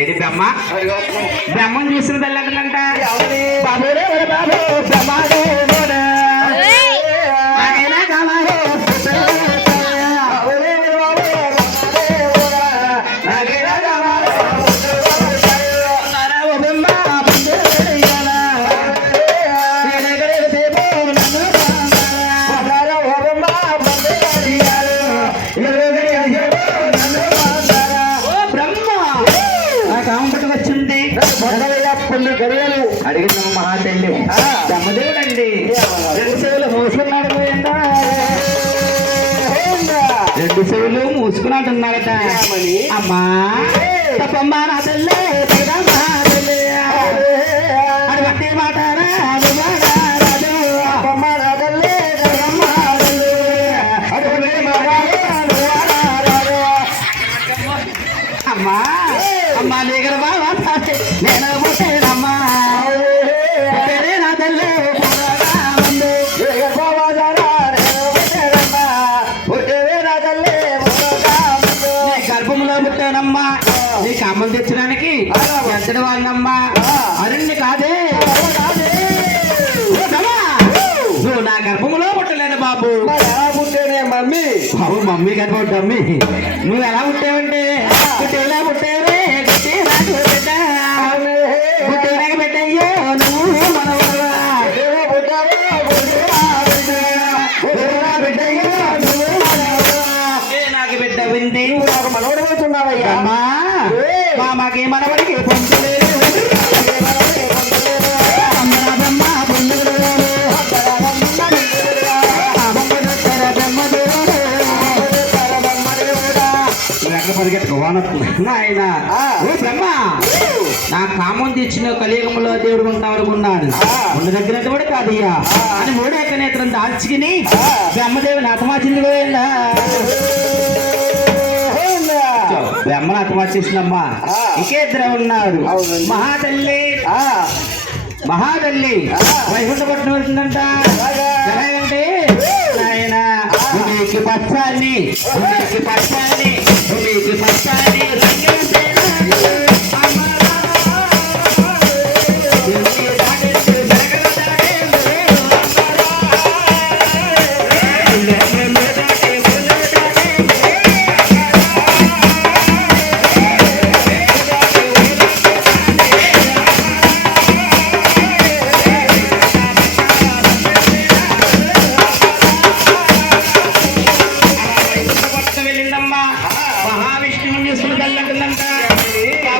ఏది బ్రహ్మ బ్రహ్మను చూసిన తల్లంట బాబు బాబు బ్రహ్మాడే అడిగిన మహాతల్లి బ్రహ్మదేవుడండి 2 చెవులు మూసుకున్నాడు 2 చెవులు మూసుకున్నాడున్నాడట అమ్మా తప్పమ్మా నా తల్లి అటువంటి మాటారా అమ్మా అమ్మా నీగర బాబా నేను పుట్టేనమ్మా నా తల్లి గర్భంలో పుట్టానమ్మా నీ కామం తెచ్చడానికి ఎంతటి వాళ్ళమ్మా అరుణ్ణి కాదే నువ్వు నా గర్భంలో పుట్టలేదు బాబు ఎలా పుట్టానే మమ్మీ బాబు మమ్మీ గర్భం డమ్మీ నువ్వు ఎలా పుట్టావంటే పుట్టేలా పుట్టావే పుట్టేలాగా పెట్టయ్యో నువ్వు మనవా నాకు బిడ్డ వింటే నాకు మనవడు అవుతున్నావయ్యా మామకి మనవడికి పొందలేదు ఆయన బ్రహ్మ నా కామం తెచ్చిన కలియుగంలో దేవుడు ఉంటామనుకున్నాడు ఉన్న దగ్గర కూడా కాదయ్యా అని 3 ఎక్క నేత్రం దాల్చుకుని బ్రహ్మదేవుని హతమార్చింది పోయిందా బ్రహ్మను హతమార్చేసిందమ్మా ఇంకే 2 ఉన్నారు మహాతల్లి వైకుంఠపట్నం వెళ్తుందంట ఎలాగంటే ఆయన పచ్చాన్ని మహావిష్ణువుని చూసుకుని తల్లంటుందంట